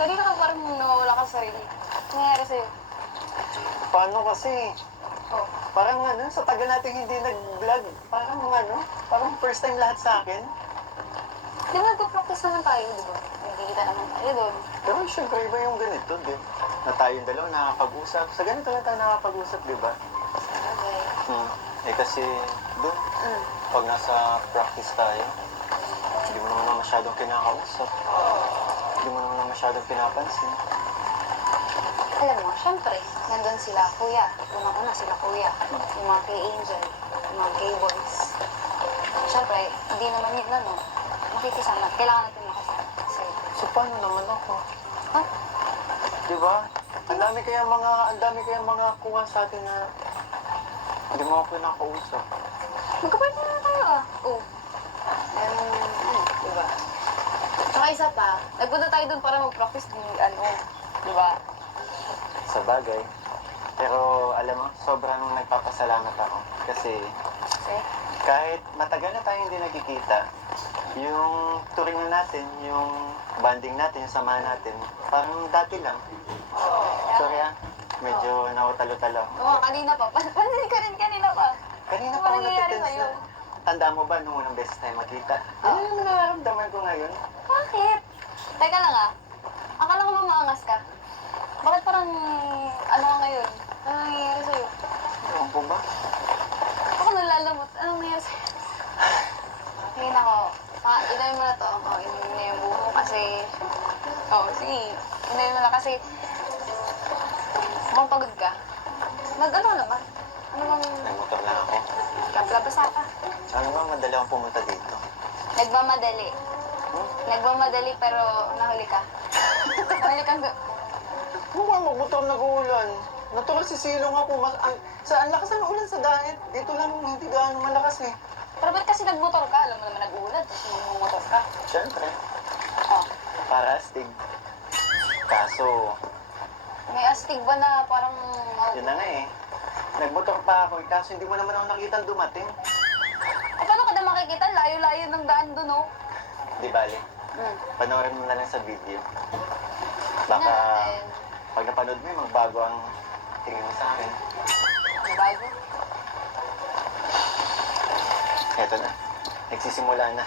Kanina ka parang nawawala ka sa sarili. Ano nangyari sa'yo? Paano kasi? Oh. Parang ano, sa tagal natin hindi nag-vlog, parang ano, parang first time lahat sa akin. Di ba nagpa-practice naman tayo, di ba? Nagkikita naman tayo doon. Pero syempre iba yung ganito, di na tayong dalawa nakakapag-usap. Sa ganito lang tayo nakakapag-usap, di ba? Okay. Eh kasi doon, pag nasa practice tayo, hindi mo naman masyadong kinakausap. Hindi mo naman masyadong pinapansin. Alam mo, syempre, nandun sila, kuya. Unang-una sila, kuya. Yung mga kay Angel, yung mga gay boys. Syempre, hindi naman yun, ano, makikisama. Kailangan natin makasama. Kasi, So paano naman ako? ha? Di ba? Ang dami kaya mga kuha sa atin na hindi mo ako pinakausap. Magkapartner na tayo, ah. Oo. Diba? Tsaka isa pa, nagpunta tayo doon para mag-practice ng ano, diba? Sa bagay. Pero alam mo, sobrang nagpapasalamat ako. Kasi Kasi, kahit matagal na tayo hindi nagkikita, yung touring na natin, yung banding natin, yung samahan natin, parang dati lang. Sorry ah, medyo nakutalo-talo. oo, kanina pa. Pansin ka rin kanina pa. Kanina Ano pa ako nangyayari natitense sa'yo? na. Tanda mo ba nung unang beses tayo magkita? Ano yung nararamdaman ko ngayon? Bakit? Teka lang ah. Akala ko ba maangas ka? Bakit parang, ano ka ngayon? Ano nangyayari sa'yo? Ewan ko ba? Ako nalalamot. Anong nangyayari sa'yo? Tingin ako, inumin mo na to. Inumin mo yung buho kasi... sige. Inumin mo na kasi... Mukhang pagod ka. Nag-ano ka naman? Ano bang... Nagmotor lang ako. Kaplabasa ka? Ano ba madali akong pumunta dito? Nagmamadali. Nagmamadali pero nahuli ka. Nahuli ka doon. Mukhang magmotor nag-uulan. Natural si Silong ako. Ang lakas ng ulan sa dahit. Dito lang hindi gaano malakas eh. Pero ba't kasi nagmotor ka? Alam mo naman nag-uulan, tapos magmumotor ka. Siyempre, Oh, para astig. Kaso, may astig ba na parang... yun na nga eh. Nagmotor pa ako eh, kaso hindi mo naman ako nakita dumating. Eh, paano ka na makikita? Layo-layo ng daan doon, oh. Di bali, Hmm. panoorin mo na lang sa video. Tingnan Baka natin. pag napanood mo magbago ang tingin mo sa akin. Ano bago? Eto na, nagsisimula na.